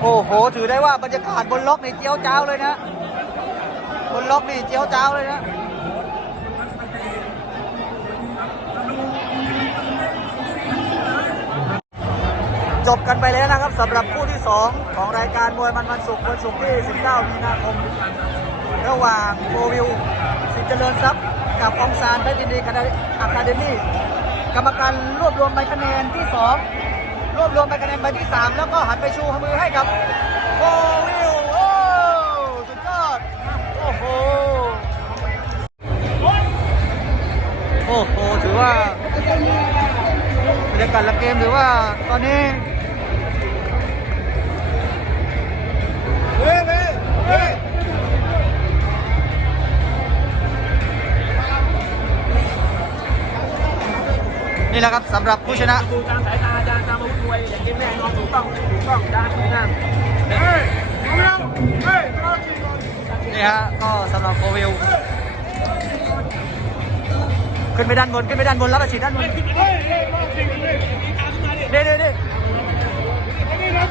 โอ้โห ถือได้ว่าบรรยากาศบนล็อกนี่เจียวเจ้าเลยนะ บนล็อกนี่เจียวเจ้าเลยนะจบกันไปแล้วนะครับสำหรับคู่ที่ 2 ของรายการมวยมันมันสุกวันศุกที่ 19 มีนาคม ระหว่างโฟวิว สิเจริญทรัพย์ กับองซานเพชรินดีคาเดมี่กรรมการรวบรวมใบคะแนนที่ 2 รวบรวมใบคะแนนใบที่ 3 แล้วก็หันไปชูมือให้กับโฟวิวโอ้สุดยอด โอ้โห โอ้โห ถือว่าบรรยากาศลังเกมถือว่าตอนนี้นี่แหละครับสำหรับผู้ชนะ ดูตามสายตาอาจารย์ตามอาวุธมวยอย่างที่แน่นอนถูกต้องถูกต้องด้านที่นั่นนี่ฮะก็สำหรับโฟวิลขึ้นไปด้านบนขึ้นไปด้านบนรับอาชีพด้านบนเด้เด้เด้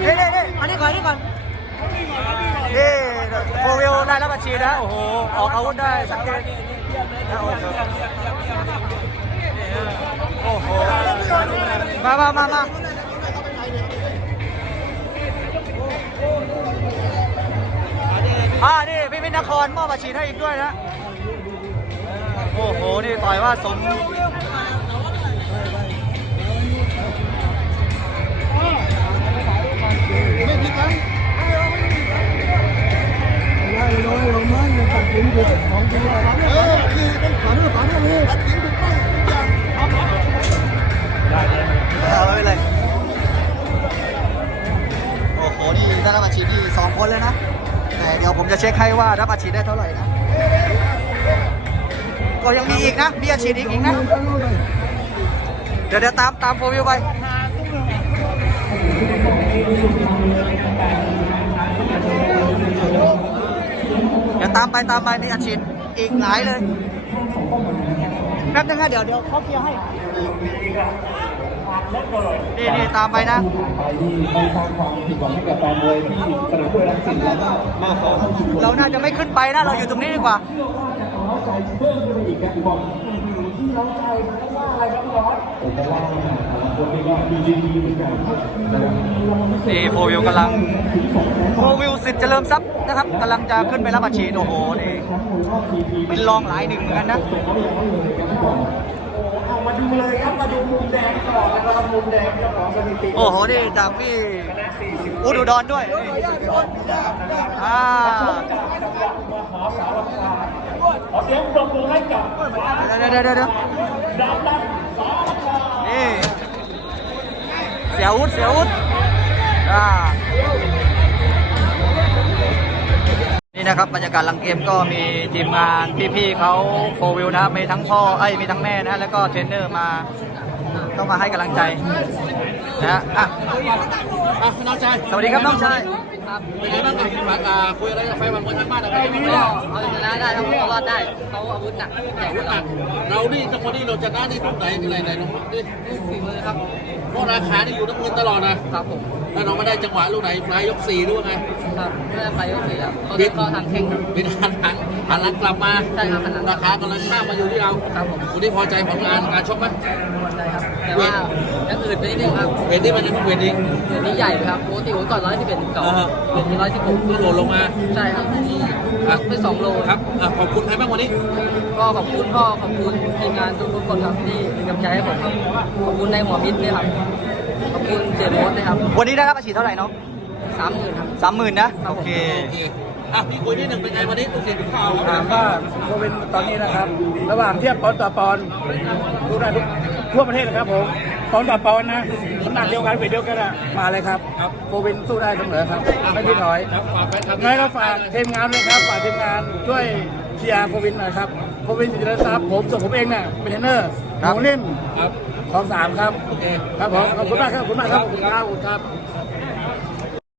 เด้เด้เด้อันนี้ก่อนอันนี้ก่อนเด้โฟวิลได้รับอาชีพนะโอ้โหออกอาวุธได้สังเกตนะโอ้โหโอ้โห มามามามาอ่านี่พี่วินนครมอบอาชีพให้อีกด้วยนะ โอ้โห นี่ต่อยว่าสมเอา ช็คให้ว่ารับอาชีพได้เท่าไหร่นะ ก็ยังมีอีกนะ มีอาชีพอีกอีกนะ เดี๋ยวเดี๋ยวตามตามโฟวิวไปเดี๋ยวตามไปตามไปนี่อาชีพอีกหลายเลยแป๊บนึงนะเดี๋ยวเดี๋ยวเขาเคลียร์ให้ นี่นี่ตามไปนะไปที่ไม่สร้างความผิดหวังให้กับแฟนมวยที่สนามมวยรังสิตแล้วก็เราน่าจะไม่ขึ้นไปนะเราอยู่ตรงนี้ดีกว่าเข้าใจเพิ่มขึ้นไปอีกครับบอกที่น้องชายเขาว่าอะไรครับร้อนผมจะว่าคนนี้ก็ดีดีดีเหมือนกันนี่โฟวิวกำลังโฟวิวสิทธิ์เจริญทรัพย์นะครับกำลังจะขึ้นไปรับอาชีพโอ้โหนี่เป็นรองหลายหนึ่งเหมือนกันนะ มาดูเลยครับ มาดูมุมแดงก่อนนะครับมุมแดงเจ้าของสถิติโอ้โห นี่จากพี่อุดอุดรด้วยนี่อ่าขอเสียงปรบมือให้กับเดี๋ยวเดี๋ยวเดี๋ยวเดี๋ยวนี่เสียอุดเสียอุดอ่า นี่นะครับบรรยากาศหลังเกมก็มีทีมงานพี่ๆเขาโฟวิวนะครับมีทั้งพ่อไอ้ยมีทั้งแม่นะแล้วก็เทรนเนอร์มาต้องมาให้กำลังใจนะฮะอะอะน้องชายสวัสดีครับน้องชายเป็นไงบ้างครับฝากอ่าคุยอะไรกับไฟวันมวยทางบ้านนะครับก็เอาชนะได้ครับเขารอดได้เขาอาวุธหนักใหญ่กว่าเราเรานี่จังหวะนี้เราจะได้นี่ทุกไหนที่ไหนไหนน้องนี่ลูกฝีมือครับเพราะราคานี่อยู่น้ำเงินตลอดนะครับผมถ้าเราไม่ได้จังหวะลูกไหนปลายยกสี่ด้วยไง ครับไม่ได้ไปก็คือแล้วเขาเล่นก็ทางแข่งครับเป็นหันหลังหันหลังกลับมาใช่ครับหันหลังราคากำลังข้ามมาอยู่ที่เราครับผมวันนี้พอใจผลงานการชกไหมใช่ครับแต่ว่าอย่างอื่นไปนิดนึงครับเวทนี่มันยังเวทอีกเดี๋ยวนี้ใหญ่ครับปกติผมก่อนร้อยสิบเอ็ดก่อนอ่าฮะเป็นร้อยสิบหกเพิ่งโหล่นลงมาใช่ครับนี่ลดไปสองโลครับอะขอบคุณใครบ้างวันนี้ ก็ขอบคุณพ่อขอบคุณทีมงานทุกๆคนครับที่เป็นกำลังใจให้ผมครับขอบคุณในหัวมิตรด้วยครับขอบคุณเสียโบ๊ทด้วยครับวันนี้ได้รับอาชีพเท่าไหร่น้อง สามหมื่นครับ สามหมื่นนะโอเคโอเค อะพี่คุยนิดหนึ่งเป็นไงวันนี้ตุ้งเสียงข่าวถามว่าโควิดตอนนี้นะครับ ระหว่างเทียบปอนด์ต่อปอนด์ทุกได้ทุกทั่วประเทศนะครับผมปอนด์ต่อปอนด์นะน้ำหนักเดียวกันเวทเดียวกันอะมาเลยครับโควิดสู้ได้เสมอครับไม่พี่ถอยครับฝากแฟนคลับงั้นก็ฝากทีมงานด้วยครับฝากทีมงานช่วยเชียร์โควิดหน่อยครับโควิดสิทธิ์ทรัพย์ผมส่วนผมเองเนี่ยเป็นเทรนเนอร์หครับมูนิ่มครับของสามครับโอเคครับผมขอบคุณมากครับขอบคุณมากครับขอบคุณครับขอบคุณครับ